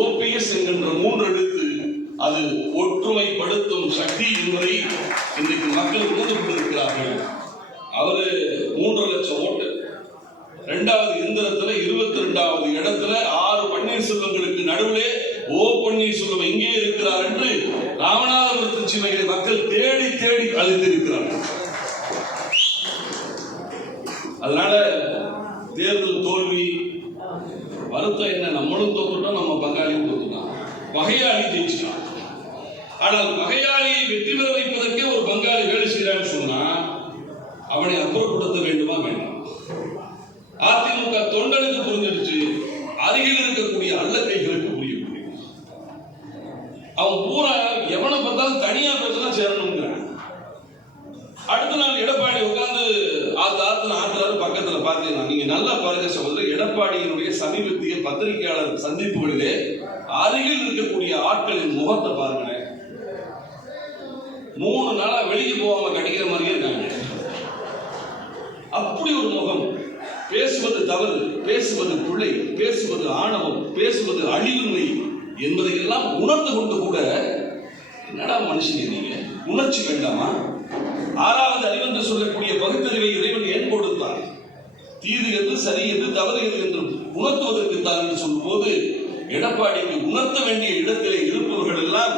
OPS என்கின்ற மூன்று எழுத்து அது ஒற்றுமைப்படுத்தும் சக்தி என்பதை இன்றைக்கு மக்கள் உணர்ந்து கொண்டிருக்கிறார்கள். அவரு மூன்று லட்சம் ஓட்டு. இரண்டாவது இந்திரத்துல இருபத்தி ரெண்டாவது இடத்துல ஆறு பன்னீர்செல்வங்களுக்கு நடுவிலே ஓ பன்னீர்செல்வம் எங்கே இருக்கிறார் என்று ராமநாதபுரத்தின் சிவைகளை மக்கள் தேடி தேடி அழிந்திருக்கிறார்கள் அதனால தேர்தல் வருத்தம் என்ன? நம்மளும் தோத்துட்டோம் நம்ம பங்காளியும் தோத்துட்டான் பகையாளி ஜெயிச்சுட்டான். ஆனால் பகையாளியை வெற்றி பெற வைப்பதற்கே ஒரு பங்காளி வேலை செய்யறான்னு சொன்னா அவனை அப்புறப்படுத்த வேண்டுமா வேண்டாம்? அதிமுக தொண்டனுக்கு புரிஞ்சிடுச்சு. அருகில் இருக்கக்கூடிய அல்லக்கைகளுக்கு புரிய முடியும் அவன் பூரா எவனை பார்த்தாலும் தனியா பேசலாம் சேரணுங்கிறான் அடுத்த நாள் எடப்பாடி உட்கார்ந்து ஆத்து ஆத்துல பக்கத்துல பாத்தீங்கன்னா நீங்க நல்லா பாருங்க சகோதரர் எடப்பாடியினுடைய சமீபத்திய பத்திரிகையாளர் சந்திப்புகளிலே அருகில் இருக்கக்கூடிய ஆட்களின் முகத்தை பாருங்களேன். மூணு நாளா வெளியே போகாம கடிக்கிற மாதிரியே இருக்காங்க. அப்படி ஒரு முகம். பேசுவது தவறு பேசுவது பிள்ளை பேசுவது ஆணவம் பேசுவது அழிவுமை என்பதை எல்லாம் உணர்ந்து கொண்டு கூட என்னடா மனுஷன் நீங்க? உணர்ச்சி வேண்டாமா? தீது எது சரி எது தவறு எது என்று உணர்த்துவதற்கு தான் என்று சொல்லும்போது எடப்பாடிக்கு உணர்த்த வேண்டிய இடத்திலே இருப்பவர்கள் எல்லாம்